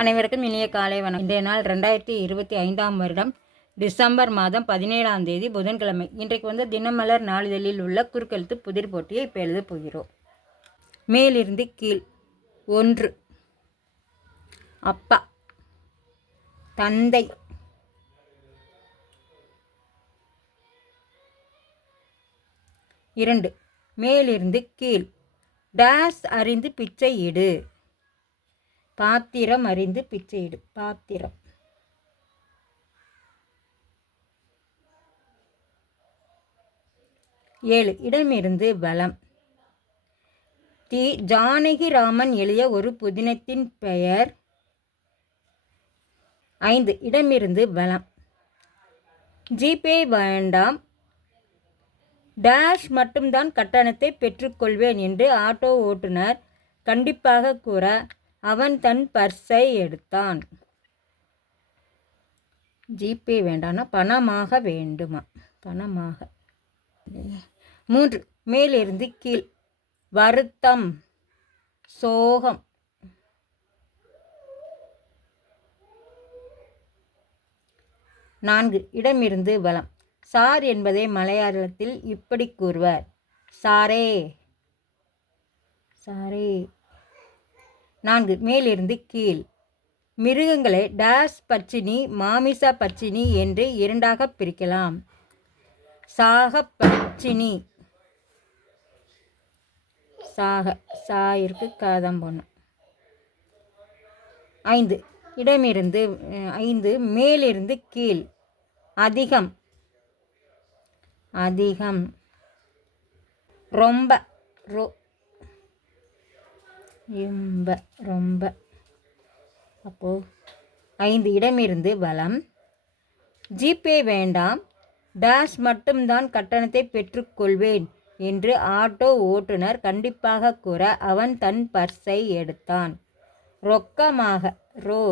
அனைவருக்கும் இனிய காலை வணக்கம். இன்றைய நாள் ரெண்டாயிரத்தி இருபத்தி ஐந்தாம் வருடம் டிசம்பர் மாதம் பதினேழாம் தேதி புதன்கிழமை. இன்றைக்கு வந்து தினமலர் நாளிதழில் உள்ள குறுக்கெழுத்து புதிர் போட்டியை இப்போ எழுத போகிறோம். மேலிருந்து கீழ் ஒன்று அப்பா தந்தை இரண்டு. மேலிருந்து கீழ் டேஸ் அறிந்து பிச்சை இடு பாத்திரம் அறிந்து பிச்சையிடு. பாத்திரம். ஏழு இடமிருந்து பலம் தி ஜானகிராமன் எழுதிய ஒரு புதினத்தின் பெயர். ஐந்து இடமிருந்து பலம் ஜிபே வேண்டாம். டேஷ் மட்டும்தான் கட்டணத்தை பெற்றுக்கொள்வேன் என்று ஆட்டோ ஓட்டுநர் கண்டிப்பாக கூற அவன் தன் பர்ஸை எடுத்தான். ஜிபே வேண்டாம்னா பணமாக வேண்டுமா? பணமாக. மூன்று மேலிருந்து கீழ். வருத்தம் சோகம். நான்கு இடமிருந்து வளம் சார் என்பதை மலையாளத்தில் இப்படி கூறுவர். சாரே. சாரே. நான்கு. மேலிருந்து கீழ். மிருகங்களை டேஸ் பச்சினி மாமிச பச்சினி என்று இரண்டாக பிரிக்கலாம். சாக பச்சினி சாக சாயிற்கு காதம் போனோம் ஐந்து. இடமிருந்து ஐந்து. மேலிருந்து கீழ். அதிகம். அதிகம். ரொம்ப. ரொ ரொம்ப ரொம்ப. அப்போது ஐந்து இடமிருந்து வலம் ஜிபே வேண்டாம். டேஷ் மட்டும்தான் கட்டணத்தை பெற்றுக்கொள்வேன் என்று ஆட்டோ ஓட்டுநர் கண்டிப்பாக கூற அவன் தன் பர்ஸை எடுத்தான். ரொக்கமாக ரோ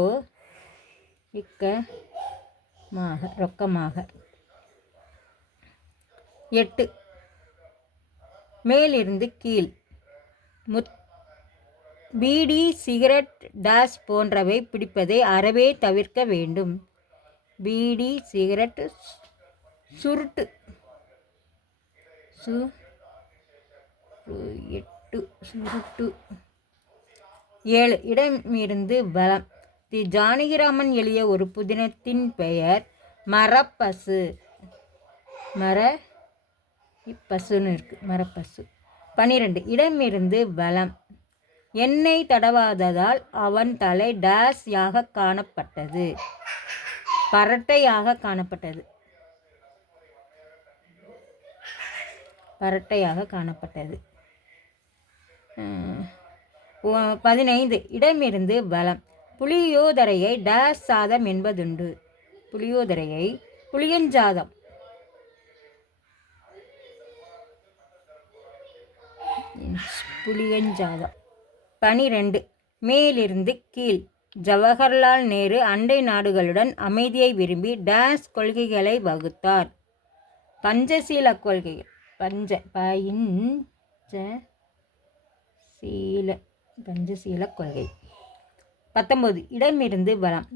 இக்கமாக ரொக்கமாக. எட்டு. மேலிருந்து கீழ். முத் பீடி சிகரெட் டேஸ் போன்றவை பிடிப்பதை அறவே தவிர்க்க வேண்டும். பீடி சிகரெட் சுருட்டு. சு எட்டு சுருட்டு. ஏழு இடமிருந்து வலம். தி ஜானகிராமன் எழுதிய ஒரு புதினத்தின் பெயர் மரப்பசு. மர பசுன்னு இருக்குது மரப்பசு. பன்னிரெண்டு இடமிருந்து வலம். எண்ணெய் தடவாததால் அவன் தலை டேஸ் யாக காணப்பட்டது. பரட்டையாக காணப்பட்டது. பரட்டையாக காணப்பட்டது. பதினைந்து. இடமிருந்து பலம். புளியோதரையை டேஸ் சாதம் என்பதுண்டு. புளியோதரையை புளியஞ்சாதம் புளியஞ்சாதம் பனிரெண்டு. மேலிருந்து கீழ். ஜவஹர்லால் நேரு அண்டை நாடுகளுடன் அமைதியை விரும்பி டேஸ் கொள்கைகளை வகுத்தார். பஞ்சசீல கொள்கைகள். பஞ்ச பஞ்ச சீல பஞ்சசீல கொள்கை. பத்தொம்பது இடமிருந்து வளம்.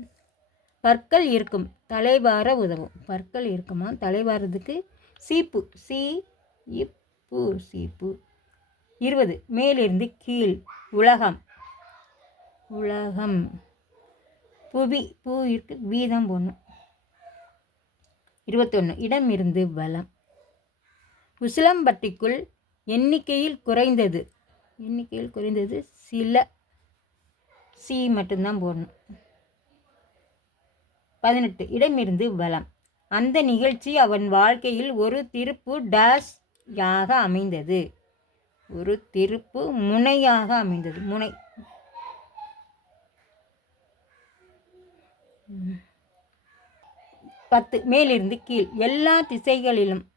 பற்கள் இருக்கும் தலைவார உதவும். பற்கள் இருக்குமா? தலைவாரத்துக்கு சீப்பு சி இப்பு சீப்பு. இருபது. மேலிருந்து கீழ். உலகம். உலகம். புவி. பூ இருக்கு வீதம் போடணும். இருபத்தொன்று இடம் இருந்து வலம் உசிலம்பட்டிக்குள் எண்ணிக்கையில் குறைந்தது. எண்ணிக்கையில் குறைந்தது. சில சி மட்டும்தான் போடணும். பதினெட்டு. இடமிருந்து வலம் அந்த நிகழ்ச்சி அவன் வாழ்க்கையில் ஒரு திருப்பு டேஸ் யாக அமைந்தது. ஒரு திருப்பு முனையாக அமைந்தது. முனை. பத்து. மேலிருந்து கீழ். எல்லா திசைகளிலும்.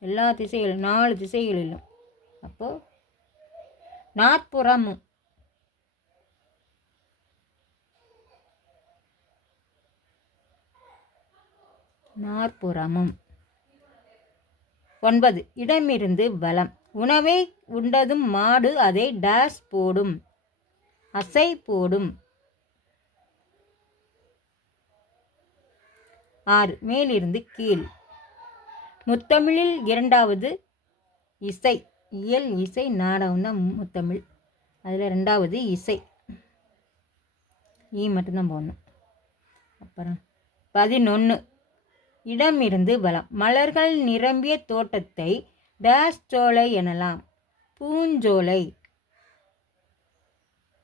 எல்லா திசைகளிலும். நாலு திசைகளிலும். அப்போ நாற்புறமும். நாற்புறமும். ஒன்பது. இடமிருந்து வலம். உணவை உண்டதும் மாடு அதை டேஷ் போடும் அசை போடும். ஆறு மேலிருந்து கீழ். முத்தமிழில் இரண்டாவது இசை. இயல் இசை நாடகம் தான் முத்தமிழ். அதில் ரெண்டாவது இசை. ஈ மட்டும்தான் போடணும். அப்புறம் பதினொன்று இடம் இருந்து வளம். மலர்கள் நிரம்பிய தோட்டத்தை டேஷ் சோலை எனலாம். பூஞ்சோலை.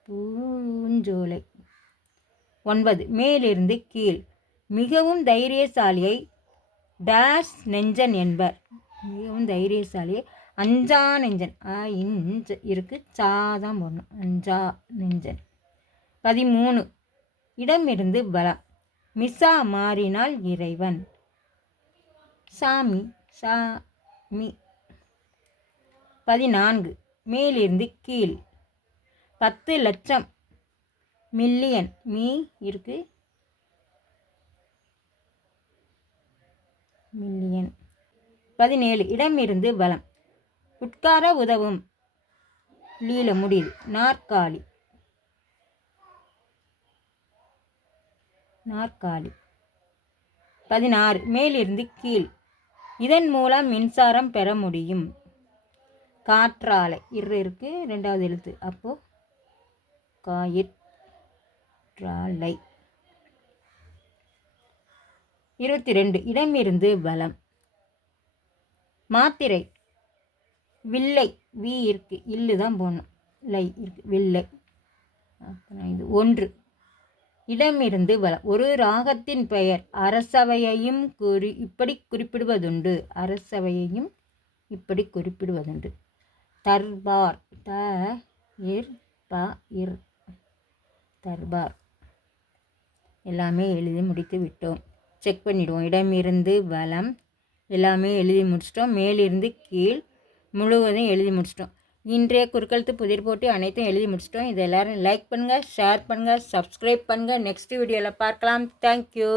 பூஞ்சோலை. ஒன்பது. மேலிருந்து கீழ். மிகவும் தைரியசாலியை டேஷ் நெஞ்சன் என்பர். மிகவும் தைரியசாலியை அஞ்சா நெஞ்சன். ஆ இஞ்ச இருக்கு. சா தான் போடணும். அஞ்சா நெஞ்சன். பதிமூணு. இடமிருந்து பலம் மிஸ்ஸா மாறினால் இறைவன். சாமி சாமி. பதினான்கு. மேலிருந்து கீழ். பத்து லட்சம் மில்லியன். மீ இருக்கு. மில்லியன். பதினேழு. இடமிருந்து பலம் உட்கார உதவும். லீல முடியுது நாற்காலி. நாற்காலி. பதினாறு. மேலிருந்து கீழ். இதன் மூலம் மின்சாரம் பெற முடியும். காற்றாலை. இரு இருக்கு ரெண்டாவது எழுத்து. அப்போ காயிற்றாலை. இருபத்தி ரெண்டு இடமிருந்து பலம் மாத்திரை. வில்லை. வி இருக்கு. இல்லு தான் போடணும். லை இருக்கு. வில்லை. அப்புறம் இது ஒன்று. இடமிருந்து பலம் ஒரு ராகத்தின் பெயர். அரசவையையும் குறி இப்படி குறிப்பிடுவதுண்டு. அரசவையையும் இப்படி குறிப்பிடுவதுண்டு. தர்பார். த இர் ப இர். தர்பார். எல்லாமே எழுதி முடித்து விட்டோம். செக் பண்ணிவிடுவோம் இடமிருந்து வலம் எல்லாமே எழுதி முடிச்சிட்டோம். மேலிருந்து கீழ் முழுவதும் எழுதி முடிச்சிட்டோம். இன்றைய குறுக்கழுத்து புதிர் போட்டு அனைத்தும் எழுதி முடிச்சிட்டோம். இதை எல்லோரும் லைக் பண்ணுங்கள் ஷேர் பண்ணுங்கள் சப்ஸ்கிரைப் பண்ணுங்கள் நெக்ஸ்ட் வீடியோவில் பார்க்கலாம். தேங்க்யூ